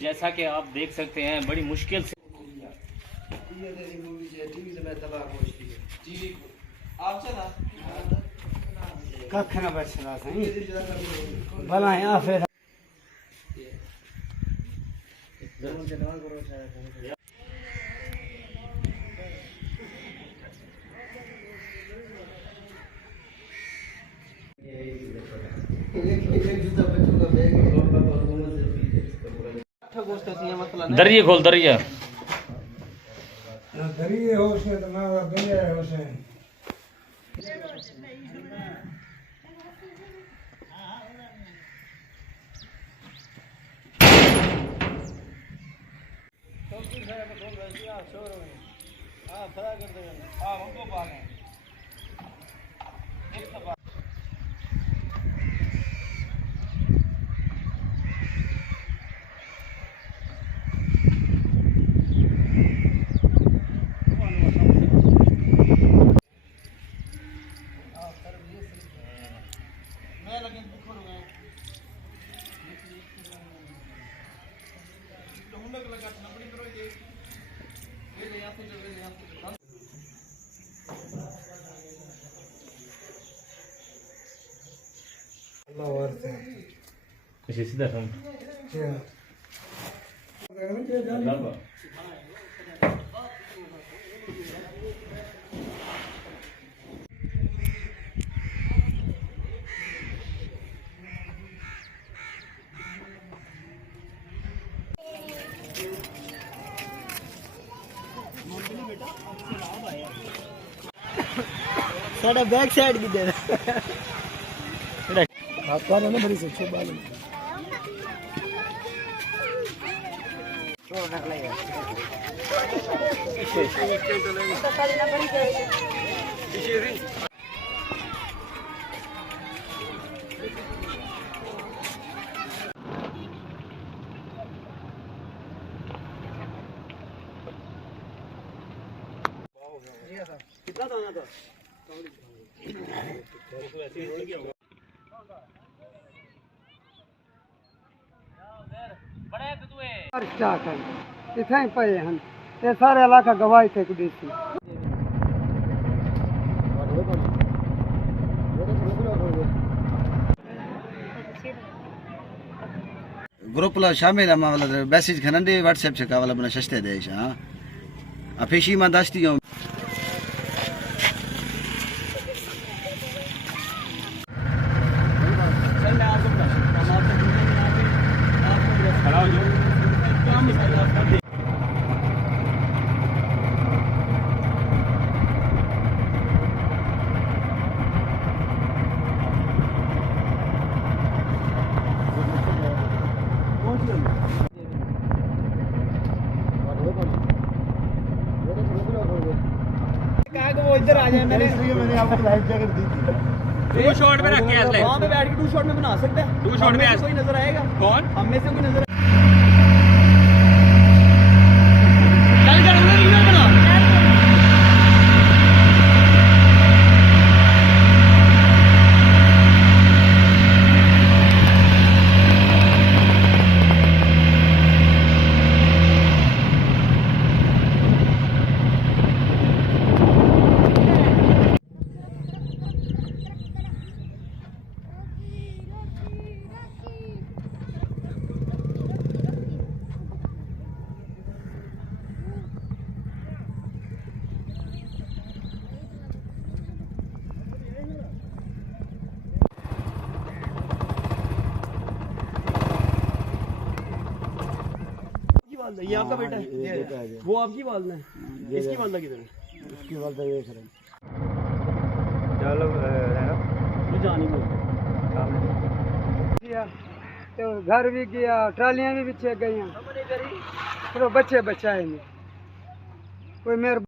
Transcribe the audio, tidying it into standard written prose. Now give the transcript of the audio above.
जैसा कि आप देख सकते हैं बड़ी मुश्किल से कखना बचला सही भला यहाँ फिर दरिए खोल दरिया दरिए हो से तो ना बंदे हो से कुछ इसी तरह साडा बैक साइड की दे हाथ पर ना बड़ी से बाल छोड़ रख ले यार कितना दाना था इथे पे हैं ये सारे इलाका गवाही थे कुदेसी ग्रुपला शामिल आहे मला मेसेज खणंदे व्हाट्सएप से कावाला बना सस्ते देश हां अफेशी मा दास्ती हूं खड़ा हो जाओ वो इधर आ जाए मैंने आपको लाइफ जैकेट दी थी टू शॉट में रख के ऐसे वहां पे बैठ के 2 शॉट में बना सकते हैं 2 शॉट में कोई नजर आएगा कौन हम में से कोई नजर चल चल उधर इधर बना ये आपका बेटा है वो आपकी वालदा है इसकी वालदा किधर है इसकी वालदा ये सर चलो मैं जानी गया तो घर भी गया ट्रालियां भी पीछे गई हैं तो बच्चे बचाए नहीं कोई मेरे